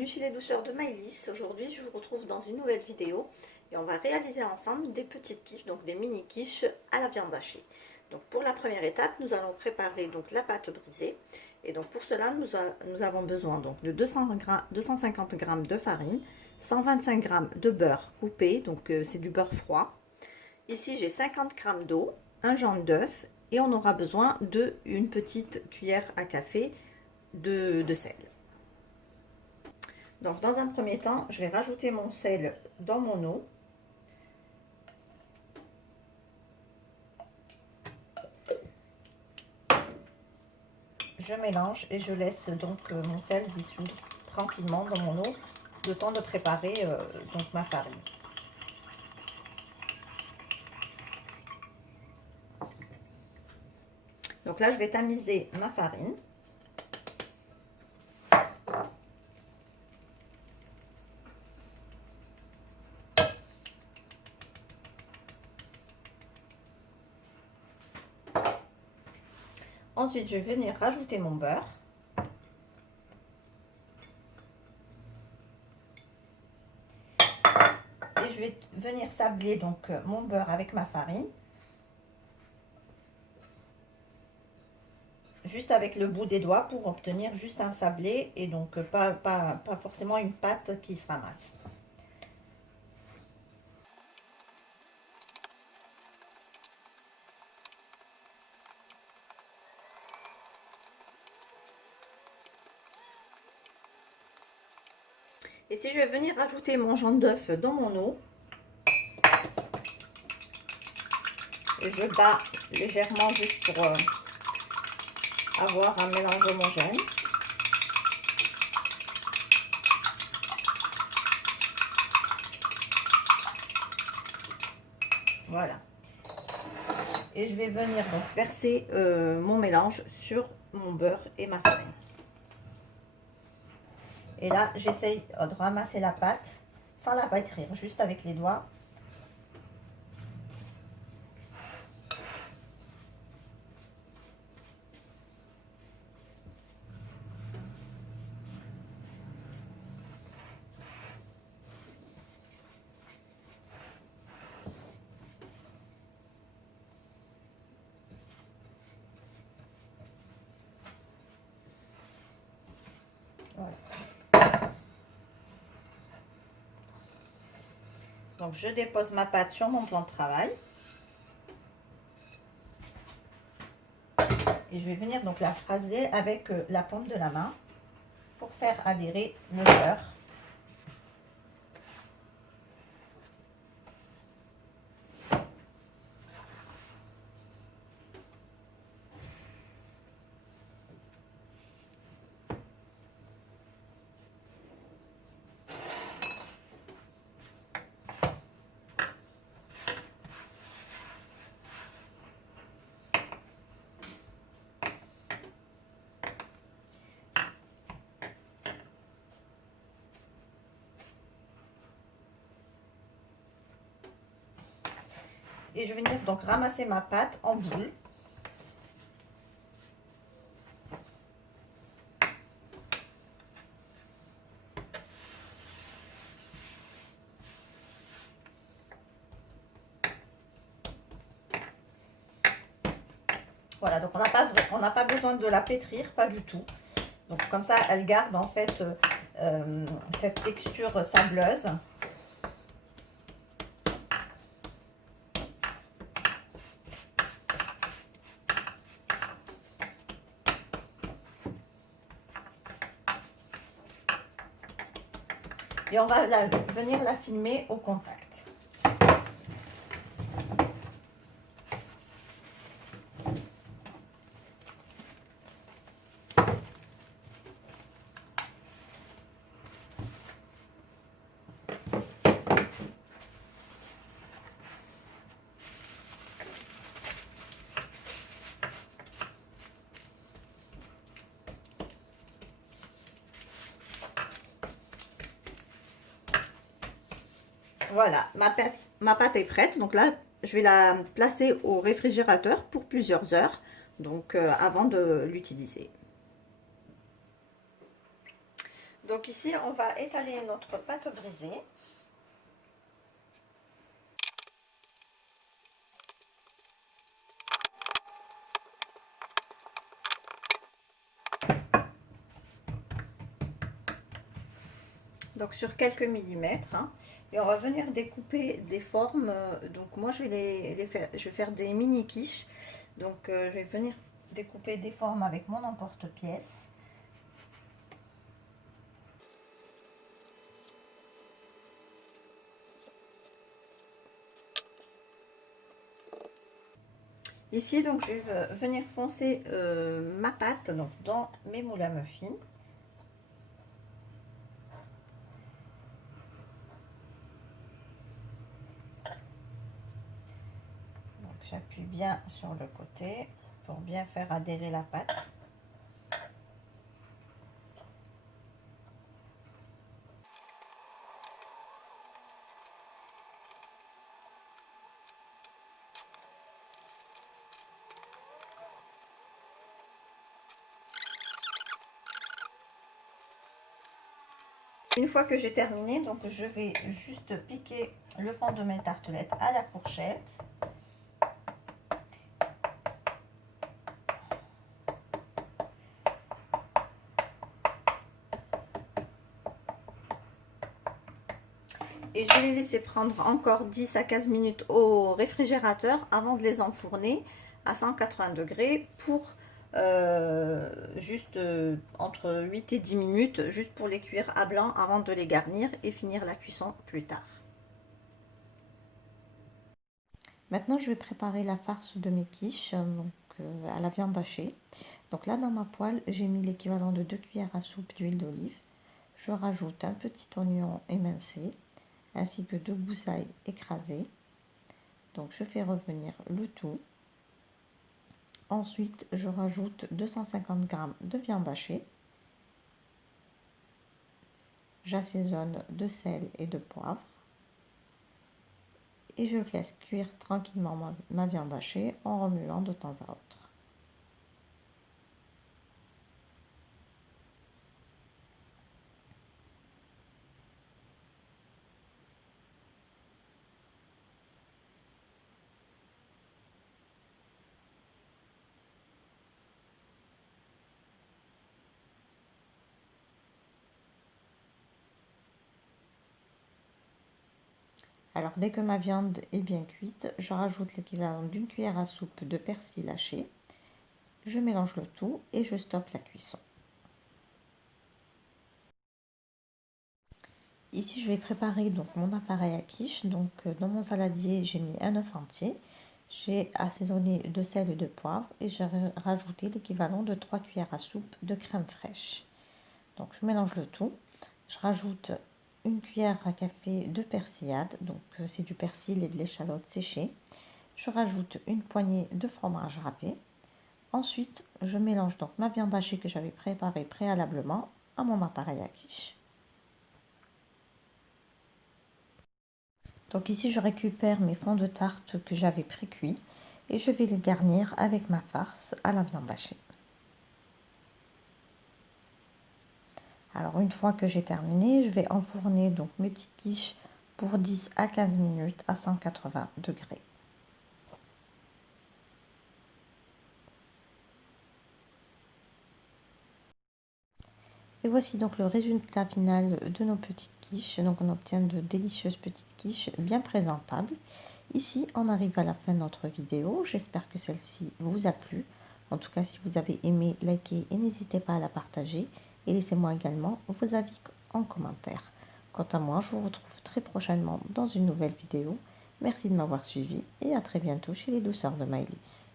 Bienvenue chez les douceurs de Maëlys. Aujourd'hui je vous retrouve dans une nouvelle vidéo et on va réaliser ensemble des petites quiches, donc des mini quiches à la viande hachée. Donc pour la première étape, nous allons préparer donc la pâte brisée et donc pour cela nous avons besoin donc de 250 g de farine, 125 g de beurre coupé, donc c'est du beurre froid. Ici j'ai 50 g d'eau, un jaune d'œuf et on aura besoin de une petite cuillère à café de sel. Donc dans un premier temps, je vais rajouter mon sel dans mon eau. Je mélange et je laisse donc mon sel dissoudre tranquillement dans mon eau, le temps de préparer donc ma farine. Donc là, je vais tamiser ma farine. Ensuite, je vais venir rajouter mon beurre. Et je vais venir sabler donc mon beurre avec ma farine. Juste avec le bout des doigts pour obtenir juste un sablé et donc pas forcément une pâte qui se ramasse. Et si je vais venir rajouter mon jaune d'œuf dans mon eau, et je bats légèrement juste pour avoir un mélange homogène. Voilà. Et je vais venir donc verser mon mélange sur mon beurre et ma farine. Et là, j'essaye de ramasser la pâte sans la pétrir, juste avec les doigts. Voilà. Donc je dépose ma pâte sur mon plan de travail. Et je vais venir donc la phraser avec la paume de la main pour faire adhérer le beurre. Et je vais venir donc ramasser ma pâte en boule. Voilà, donc on n'a pas besoin de la pétrir, pas du tout. Donc comme ça, elle garde en fait cette texture sableuse. Et on va venir la filmer au contact. Voilà, ma pâte est prête. Donc là, je vais la placer au réfrigérateur pour plusieurs heures, donc avant de l'utiliser. Donc ici, on va étaler notre pâte brisée. Donc sur quelques millimètres, hein. Et on va venir découper des formes. Donc moi je vais je vais faire des mini quiches. Donc je vais venir découper des formes avec mon emporte-pièce. Ici donc je vais venir foncer ma pâte donc dans mes moules à muffins. J'appuie bien sur le côté pour bien faire adhérer la pâte. Une fois que j'ai terminé, donc je vais juste piquer le fond de mes tartelettes à la fourchette. Et je vais les laisser prendre encore 10 à 15 minutes au réfrigérateur avant de les enfourner à 180 degrés pour entre 8 et 10 minutes, juste pour les cuire à blanc avant de les garnir et finir la cuisson plus tard. Maintenant, je vais préparer la farce de mes quiches à la viande hachée. Donc là, dans ma poêle, j'ai mis l'équivalent de 2 cuillères à soupe d'huile d'olive. Je rajoute un petit oignon émincé, ainsi que 2 gousses d'ail écrasées. Donc je fais revenir le tout. Ensuite, je rajoute 250 g de viande hachée. J'assaisonne de sel et de poivre. Et je laisse cuire tranquillement ma viande hachée en remuant de temps à autre. Alors dès que ma viande est bien cuite, je rajoute l'équivalent d'une cuillère à soupe de persil haché. Je mélange le tout et je stoppe la cuisson. Ici je vais préparer donc mon appareil à quiche. Donc dans mon saladier j'ai mis un œuf entier. J'ai assaisonné de sel et de poivre et j'ai rajouté l'équivalent de 3 cuillères à soupe de crème fraîche. Donc je mélange le tout. Je rajoute une cuillère à café de persillade, donc c'est du persil et de l'échalote séchée. Je rajoute une poignée de fromage râpé. Ensuite, je mélange donc ma viande hachée que j'avais préparée préalablement à mon appareil à quiche. Donc ici, je récupère mes fonds de tarte que j'avais pré-cuits et je vais les garnir avec ma farce à la viande hachée. Alors une fois que j'ai terminé, je vais enfourner donc mes petites quiches pour 10 à 15 minutes à 180 degrés. Et voici donc le résultat final de nos petites quiches. Donc on obtient de délicieuses petites quiches bien présentables. Ici on arrive à la fin de notre vidéo. J'espère que celle-ci vous a plu. En tout cas si vous avez aimé, likez et n'hésitez pas à la partager. Et laissez-moi également vos avis en commentaire. Quant à moi, je vous retrouve très prochainement dans une nouvelle vidéo. Merci de m'avoir suivi et à très bientôt chez les douceurs de Maëlys.